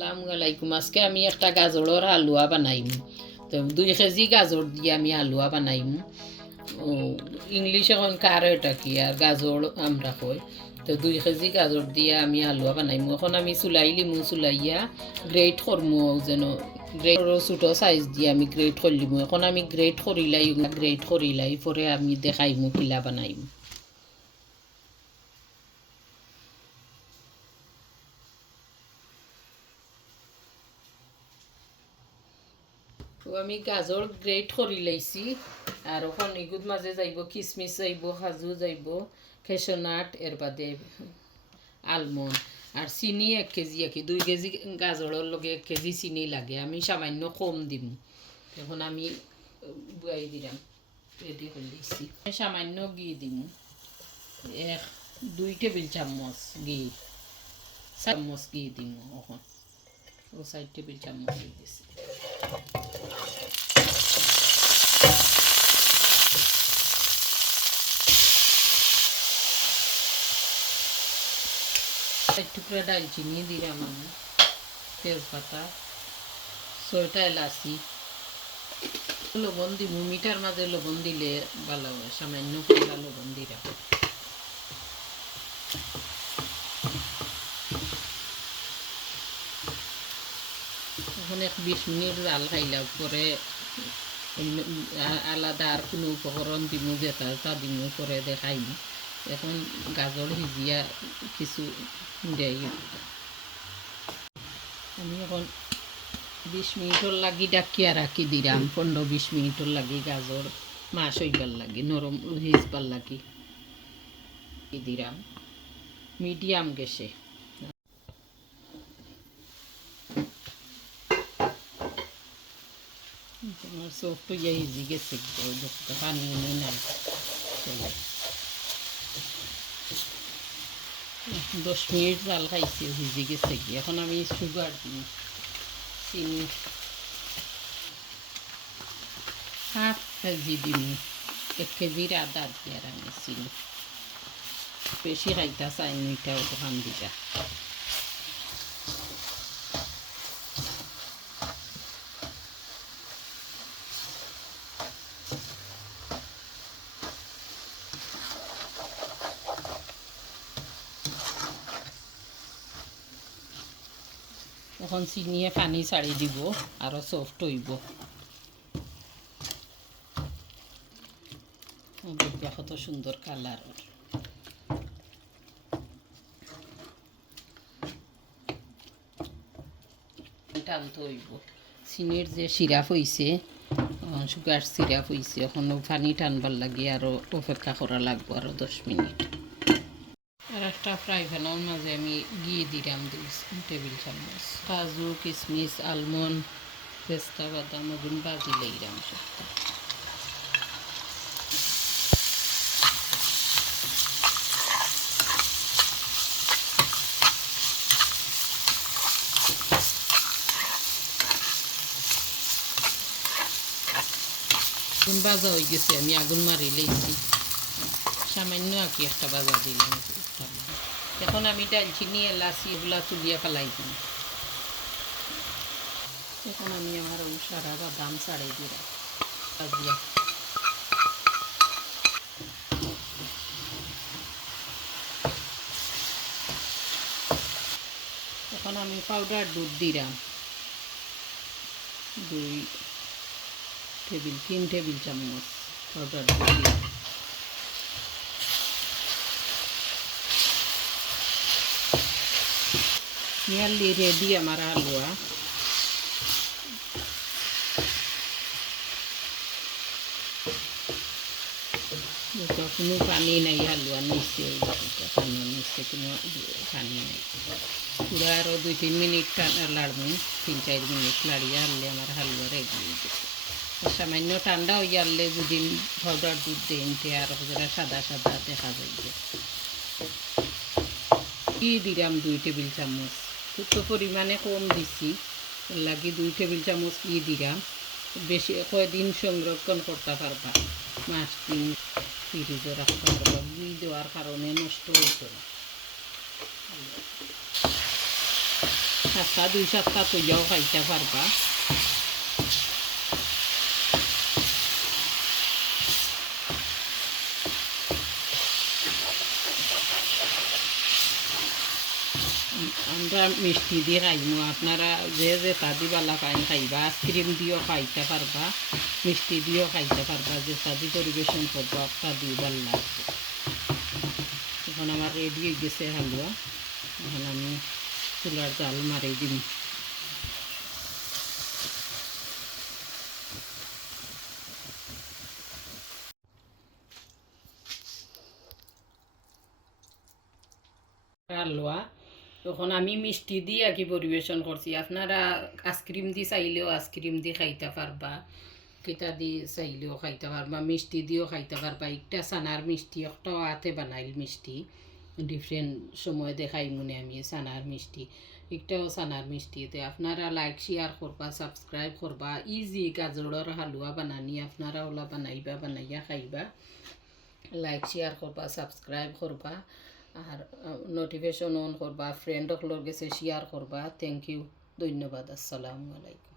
আসসালামু আলাইকুম। আজকে আমি একটা গাজরের হালুয়া বানাইম। তো 2 কেজি গাজর দিয়ে আমি হালুয়া বানাইম। ও ইংলিশ এখন কার এটা কি আর গাজর আমরা কই। তো 2 কেজি গাজর দিয়ে আমি হালুয়া বানাইম। এখন আমি চুলাইয়া গ্রেট করমু যেন গ্রেট ছোটো সাইজ দিয়ে আমি গ্রেট করলিমু। এখন আমি গ্রেট করিলাই পরে আমি দেখাইমু কিলা বানাইম। তো আমি গাজর গ্রেট করে লাইছি আর ওখানে এগুলোর মাঝে যাইব কিশমিশ যাইব, কাজু যাইব, খেসনাট, এর বাদে আলমন্ড আর চিনি 1 কেজি 2 কেজি গাজরের লগে 1 কেজি চিনি লাগে। আমি সামান্য কম দিম। এখন আমি বুয়াই দিলাম, রেডি করে দিচ্ছি। সামান্য ঘি দিম, 2 টেবিল চামচ ঘি, চামচ ঘি দিম। এখন 4 টেবিল চামচ দিয়ে দিচ্ছি। টুকরা ডালচিনি দিলাম আমি, তেজপাতা, 6টা এলাচি, লবণ দিব। মিঠার মাঝে লবণ দিলে ভালো হয়, সামান্য পয়লা লবণ দিলাম। এখন 20 মিনিট জাল খাইলাম পরে আলাদা আর কোনো উপকরণ দিব যেটা তা দিব পরে দেখাইম। এখন গাজর সিজিয়া কিছু দেই। আমি এখন 20 মিনিটর লাগি ডাকিয়া রাখি দিলাম। 15-20 মিনিটর লাগি গাজর মাছ হইবার লাগি, নরম হিজবার লাগি দিলাম মিডিয়াম গ্যাসে। আমার সফট হইয়া হিজি গেছে, পানি নাই। 10 মিনিট জাল খাইছে, ভিজি গেছে কি। এখন আমি সুগার দিই, চিনি 1/2 কেজি দিই, 1 কেজির আধা দিয়ে আর আমি চিনি বেশি খাইতা চাই মিঠা ওখান দিটা। এখন চিনিয়ে পানি ছাড়ি দিব, আরও সফট হইব। কত সুন্দর কালার। টানতে হইব। চিনির যে সিরাপ হইছে, সুগার সিরাপ হইছে, এখন পানি টানবার লাগে আরও অপেক্ষা করা লাগবো আরও 10 মিনিট। আর একটা ফ্রাই প্যানের মাঝে আমি ঘি দিলাম 2 টেবিল চামচ। কাজু, কিশমিশ, আলমন্ড, পেস্তা বাদাম ওগুলো বাজি লইলাম সবটা। আগুন ভাজা হয়ে গেছে, আমি আগুন মারি লইছি। সামান্য একটা ভাজা দিলাম। এখন আমি ডালচিনি, এলাচি এগুলা তুলিয়া ফেলাই দিই। এখন আমি আমার সারা বাদাম ছাড়াই দিলাম ভাজিয়া। এখন আমি পাউডার দুধ দিলাম 3 টেবিল চামচ পাউডার দুধ দিলাম। নিয়ারলি রেডি আমার হালুয়া। কোনো পানি নাই, হালুয়া নিচে পানি নিচে কোনো পানি নাই। পুরো আরও 2-3 মিনিট লাড়বো, 3-4 মিনিট লাড়িয়ে আনলে আমার হালুয়া রেডি হয়ে গেছে। সামান্য ঠান্ডা হয়ে আনলে যদি পাউডার দুধ দেন তে আরও সাদা সাদা দেখা যাইবে। ঘি দিলাম 2 টেবিল চামচ, খুব তো পরিমাণে কম দিছি, লাগি 2 টেবিল চামচ ঘি দিলাম। বেশি কয়দিন সংরক্ষণ করতে পারবা, 5 দিন ফ্রিজে রাখতে পারবা। ঘি দেওয়ার কারণে নষ্ট হইতো না। সপ্তাহ 2 সপ্তাহ তৈয়াও খাইতে পারবা। আমরা মিষ্টি দিয়ে খাইমু, আপনারা যে যে তাদি বালা খাই খাইবা, আইসক্রিম দিয়েও খাইতে পারবা, মিষ্টি দিয়েও খাইতে পারবা, যে তাদি পরিবেশন করবা তাদি ভাল লাগবে। এখন আমার রেডি হয়ে গেছে হালুয়া, এখন আমি চুলার জাল মারি দিম। হালুয়া তখন আমি মিষ্টি দিয়ে আর কি পরিবেশন করছি, আপনারা আইসক্রিম দিয়ে চাইলেও আইসক্রিম দিয়ে খাইতে পারবা, কিতা দিয়ে চাইলেও খাইতে পারবা, মিষ্টি দিয়েও খাইতে পারবা। একটা চানার মিষ্টি, একটা হাতে বানাইল মিষ্টি, ডিফারেন্ট সময় দেখাই মনে আমি চানার মিষ্টি, একটাও চানার মিষ্টিতে। আপনারা লাইক শেয়ার করবা, সাবস্ক্রাইব করবা। ইজি গাজরের হালুয়া বানানি, আপনারা ওলা বানাইবা, বানাইয়া খাইবা। লাইক শেয়ার করবা, সাবস্ক্রাইব করবা, আর নোটিফিকেশন অন করবা, ফ্রেন্ডক লগে শেয়ার করবা। থ্যাংক ইউ, ধন্যবাদ, আসসালামু আলাইকুম।